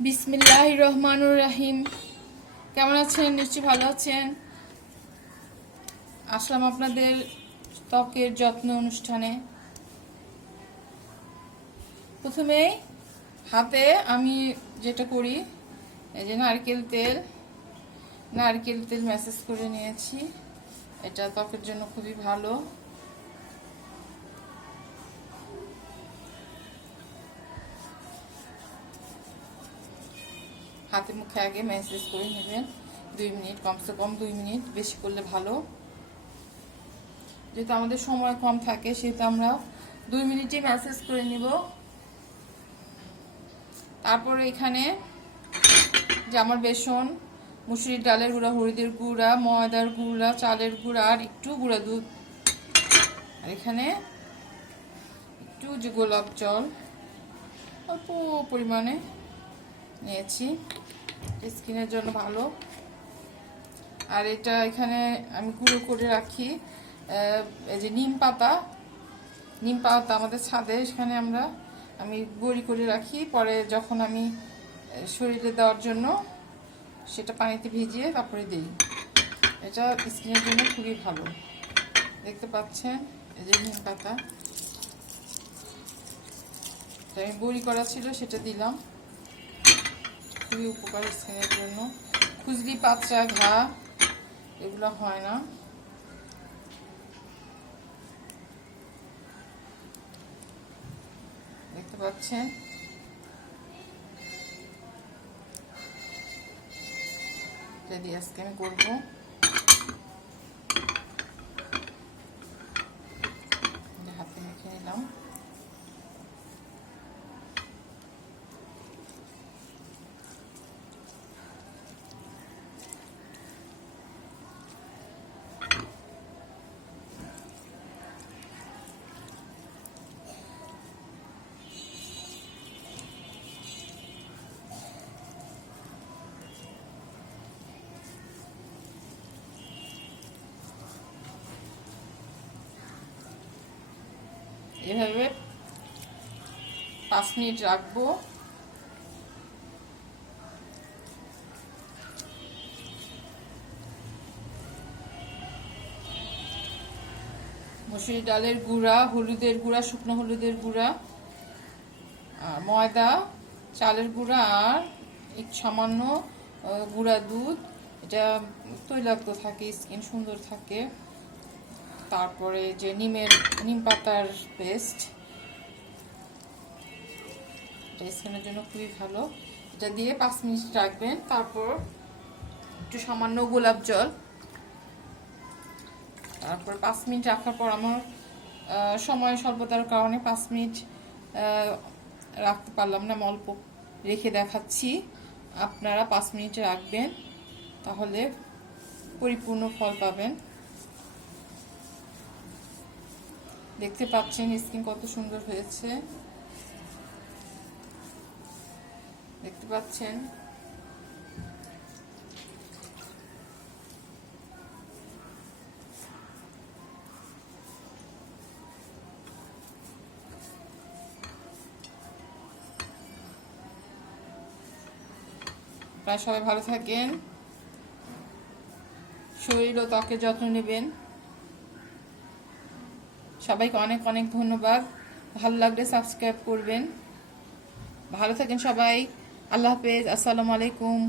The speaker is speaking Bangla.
বিসমিল্লাহ রহমানুর রাহিম। কেমন আছেন? নিশ্চয়ই ভালো আছেন। আসলাম আপনাদের ত্বকের যত্ন অনুষ্ঠানে। প্রথমে হাতে আমি যেটা করি, এই যে নারকেল তেল। নারকেল তেল ম্যাসেজ করে নিয়েছি। এটা ত্বকের জন্য খুবই ভালো। হাতে মুখে আগে ম্যাসেজ করে নেবেন। দুই মিনিট কমসে কম দুই মিনিট, বেশি করলে ভালো। যেহেতু আমাদের সময় কম থাকে, সেহেতু আমরা দুই মিনিটই ম্যাসেজ করে নিব। তারপরে এখানে যে আমার বেসন, মুসুরির ডালের গুঁড়া, হলুদের গুঁড়া, ময়দার গুঁড়া, চালের গুঁড়া, আর একটু গুঁড়া দুধ। আর এখানে একটু যে গোলাপ জল, অল্প পরিমাণে নিয়েছি। স্কিনের জন্য ভালো। আর এটা এখানে আমি গুঁড়ো করে রাখি। এই যে নিম পাতা নিম পাতা আমাদের ছাদে, সেখানে আমরা, আমি বড়ি করে রাখি। পরে যখন আমি শরীরে দেওয়ার জন্য সেটা পানিতে ভিজিয়ে তারপরে দিই। এটা স্কিনের জন্য খুবই ভালো। দেখতে পাচ্ছেন? এই যে নিম পাতা। আমি বড়ি করা ছিল, সেটা দিলাম। খুবই উপকার স্কিনের জন্য। খুজলি, পাতরা, ঘা, এগুলো হয় না। দেখতে পাচ্ছেন? এটা দিয়ে আজকে আমি করব। এভাবে পাঁচ মিনিট রাখব। মসুরি ডালের গুঁড়া, হলুদের গুঁড়া, শুকনো হলুদের গুঁড়া আর ময়দা, চালের গুঁড়া আর এক সামান্য গুঁড়া দুধ। এটা তৈলাক্ত থাকে, স্কিন সুন্দর থাকে। তারপরে যে নিমের, নিম পাতার পেস্ট এটা স্কিনের জন্য খুবই ভালো। এটা দিয়ে পাঁচ মিনিট রাখবেন। তারপর একটু সামান্য গোলাপ জল। তারপর পাঁচ মিনিট রাখার পর আমার সময় স্বল্পতার কারণে পাঁচ মিনিট রাখতে পারলাম না। অল্প রেখে দেখাচ্ছি। আপনারা পাঁচ মিনিট রাখবেন। তাহলে পরিপূর্ণ ফল পাবেন। দেখতে পাচ্ছেন স্কিন কত সুন্দর হয়েছে। দেখতে পাচ্ছেন। প্রায় সবাই ভালো থাকেন। শরীর ও ত্বকের যত্ন নেবেন। সবাইকে অনেক অনেক ধন্যবাদ। ভালো লাগলে সাবস্ক্রাইব করবেন। ভালো থাকেন সবাই। আল্লাহ হাফেজ। আসসালামু আলাইকুম।